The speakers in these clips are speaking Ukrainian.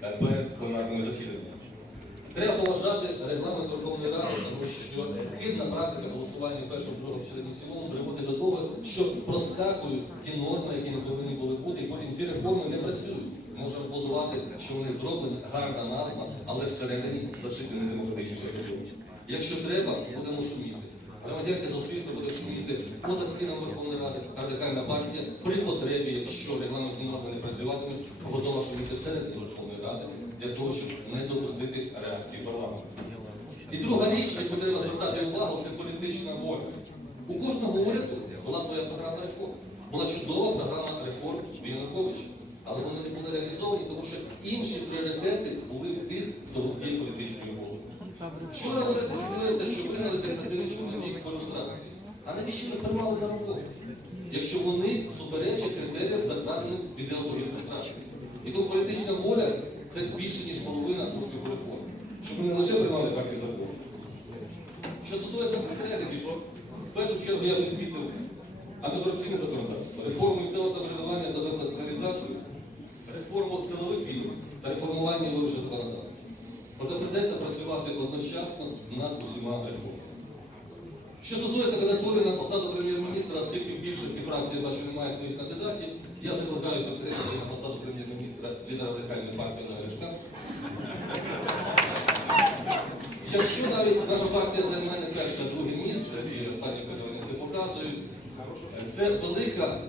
перед пленарними засіданнями. Треба поважати регламент Верховної Ради, тому що хибна практика голосування в першому, другому члені в цілому приводить до того, що проскакують ті норми, які не повинні були бути, і потім ці реформи не працюють. Може аплодувати, що вони зроблені, гарна назва, але всередині зашити недемократичні процедури. Якщо треба, будемо шуміти. Громадянське суспільство буде шуміти поза стінами Верховної Ради, радикальна партія при потребі, якщо регламентні норми не працюватимуть, готова шуміти всередині Верховної Ради для того, щоб не допустити реакції парламенту. І друга річ, яку треба звертати увагу, це політична воля. У кожного уряду була своя програма реформ. Була чудова програма реформ Януковича. Але вони не були реалізовані, тому що інші пріоритети були в тих, хто володіє політичною волею. Вчора уряд зупинилися, що вигнали 30-річну вік по люстрації. А навіщо ви приймали на роботу? Якщо вони суперечать критеріям, закладеним в ідеології люстрації. І тому політична воля це більше, ніж половина успіху реформ. Щоб ми не лише приймали партії закону. Що стосується критеріїв, в першу чергу я відмітив антикорупційне законодавство, реформу місцевого самоврядування та децентралізацію, реформу силових фільмів та реформування виборчого законодавства. Проте прийдеться працювати одночасно над усіма реформами. Що стосується кандидатури на посаду прем'єр-міністра, оскільки в більшості фракцій я бачу немає своїх кандидатів, я закликаю підтримати на посаду прем'єр-міністра лідера радикальної партії Олега. Якщо навіть наша партія займає не перше, а друге місце, і останні перегляди це показують, це велика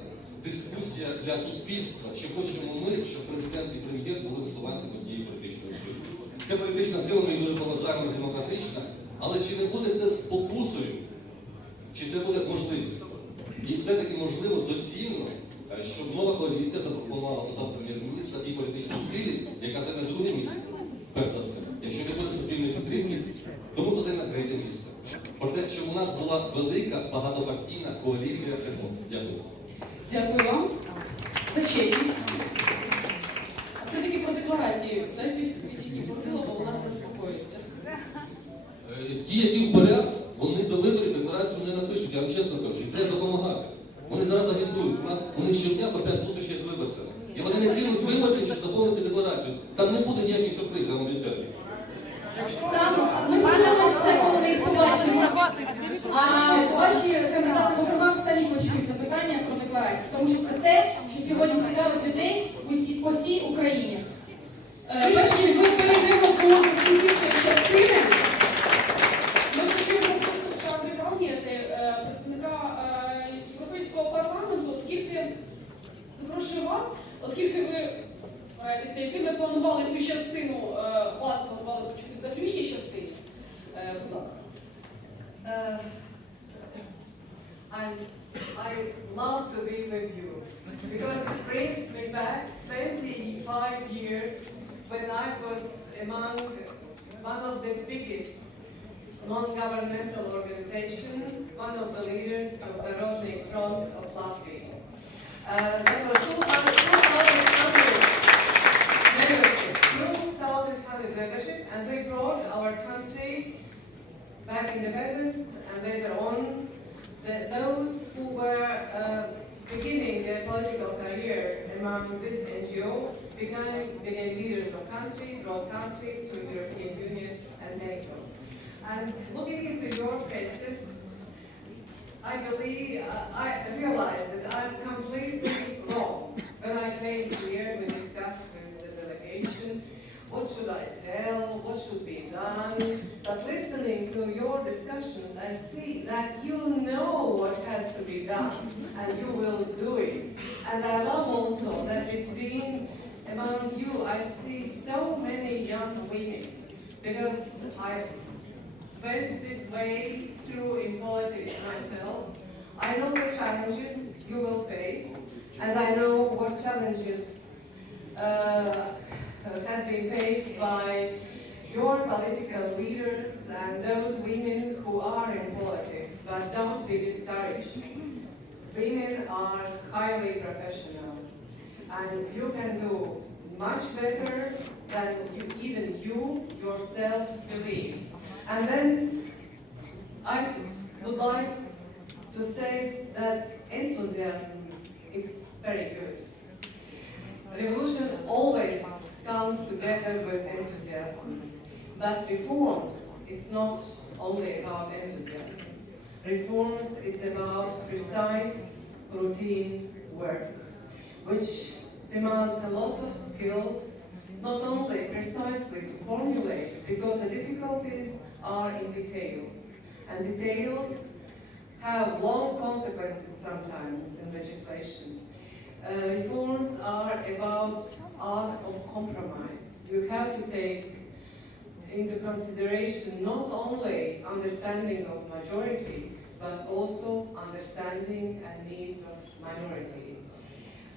дискусія для суспільства, чи хочемо ми, щоб президент і прем'єр були висуванцями однієї політичної сили. Ця політична сила ми дуже поважаємо і демократична, але чи не буде це спокусою, чи це буде можливість? І все-таки можливо доцільно, е, щоб нова коаліція запропонувала посаду прем'єр-міністра тій політичній силі, яка займе друге місце, перш за все. Якщо не буде суспільної підтримки, тому то займе третє місце. Проте, щоб у нас була велика багатопартійна коаліція реформ. Дякую. Дякую вам. За честь. А Дайте просила, бо вона не заспокоїться. Ті, які в полях, вони до виборів декларацію не напишуть, я вам чесно кажу, і треба допомагати. Вони зараз агітують. У нас них щодня по 5 зустрічей з виборцями. І вони не кинуть виборців, щоб заповнити декларацію. Там не буде ніяких сюрпризів, я вам обіцяю. Там ми подивимося це, коли ми їх побачимо. А ваші кандидати в округах самі почують це питання про декларацію, тому що це те, що сьогодні цікавить людей по всій Україні. Е, ми перейдемо до дискусійної частини. Ми почуємо Кавніти, представника е, Європейського парламенту, оскільки запрошую вас, оскільки ви збираєтеся йти, ми планували цю частину, е, вас планували почути в заключній. Е, Будь ласка. Uh, I love to be with you because it brings non-governmental organization, one of the leaders of the Narodny Front of Latvia. Uh, that was 2,100 membership, 2,100 membership, and we brought our country back independence and later on, the, those who were uh, beginning their political career among this NGO became, became leaders of country, brought country to the European Union and NATO. And looking into your faces, I believe, uh, I realize that I'm completely wrong. When I came here, we discussed with the delegation, what should I tell, what should be done. But listening to your discussions, I see that you know what has to be done, and you will do it. And I love also that between, among you, I see so many young women, because I went this way through in politics myself. I know the challenges you will face, and I know what challenges uh, has been faced by your political leaders and those women who are in politics. But don't be discouraged. Women are highly professional, and you can do much better than you, even you yourself believe. And then I would like to say that enthusiasm is very good. Revolution always comes together with enthusiasm. But reforms, it's not only about enthusiasm. Reforms is about precise routine work, which demands a lot of skills, not only precisely to formulate, because the difficulties are in details. And details have long consequences sometimes in legislation. Uh, reforms are about art of compromise. You have to take into consideration not only understanding of majority, but also understanding and needs of minority.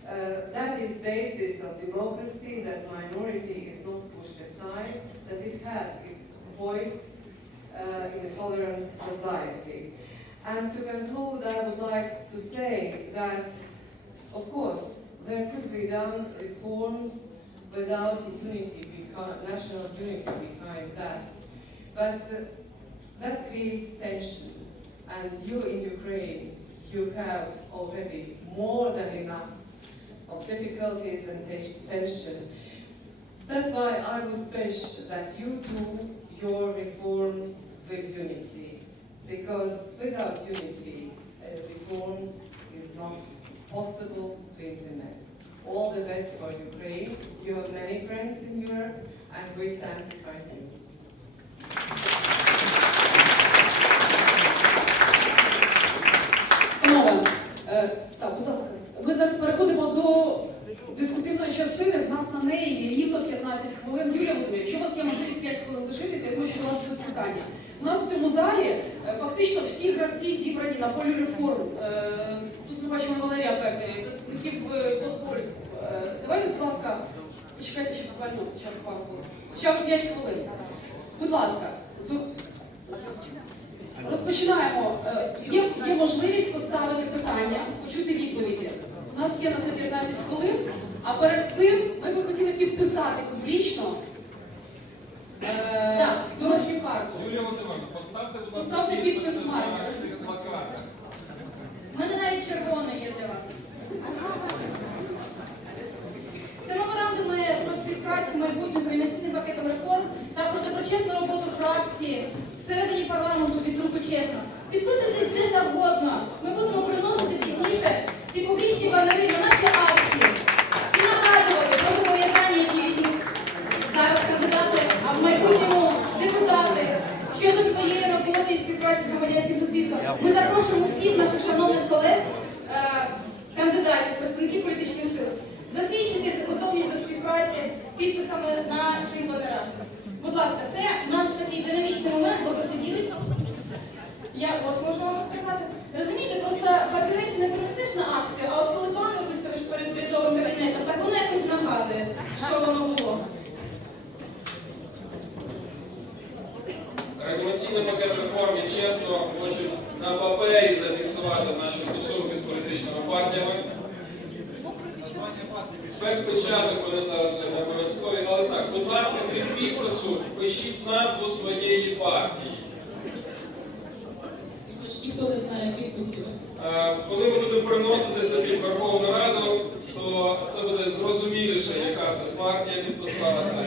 Uh, that is basis of democracy, that minority is not pushed aside, that it has its voice in a tolerant society. And to conclude, I would like to say that, of course, there could be done reforms without unity national unity behind that. But uh, that creates tension. And you in Ukraine, you have already more than enough of difficulties and tension. That's why I would wish that you do your reforms with unity. Because without unity, uh, reforms is not possible to implement. All the best for Ukraine. You have many friends in Europe, and we stand behind you. Вас запитання. У нас в цьому залі е, фактично всі гравці зібрані на полі реформ. Е, Тут ми бачимо Валерія Пекаря, представників е, посольств. Давайте, будь ласка, почекайте ще буквально. Хоча б 5 хвилин. Будь ласка, Розпочинаємо. Е, Є, є можливість поставити питання, почути відповіді. У нас є на це 15 хвилин, а перед цим ми б хотіли підписати публічно поставте, будь ласка, Поставте підпис підписи на маркер. цих плакатах. У мене навіть червоне є для вас. Це меморандуми про співпрацю майбутню з реанімаційним пакетом реформ та про доброчесну роботу фракції всередині парламенту від групи чесно. Підписуйтесь де завгодно. Ми будемо приносити пізніше ці публічні банери на наші акції і нагадувати про зобов'язання, які візьмуть зараз кандидати, а в майбутньому депутати щодо своєї співпраці з громадянським суспільством. Ми запрошуємо всіх наших шановних колег, е, кандидатів, представників політичних сил, засвідчити готовність до співпраці підписами на цих банерах. Будь ласка, це у нас такий динамічний момент, бо засиділися. Я от можу вам сказати. Розумієте, просто папірець не принесеш на акцію, а от коли банер виставиш перед урядовим кабінетом, так воно якось нагадує, що воно було. Реанімаційний пакет реформ і чесно хочуть на папері зафіксувати наші стосунки з політичними партіями. Без печаток вони зараз вже не обов'язкові, але так, будь ласка, крім підпису, пишіть назву своєї партії. Хоч ніхто не знає підписів. Е, Коли ми будемо приносити це під Верховну Раду, то це буде зрозуміліше, яка це партія підписалася.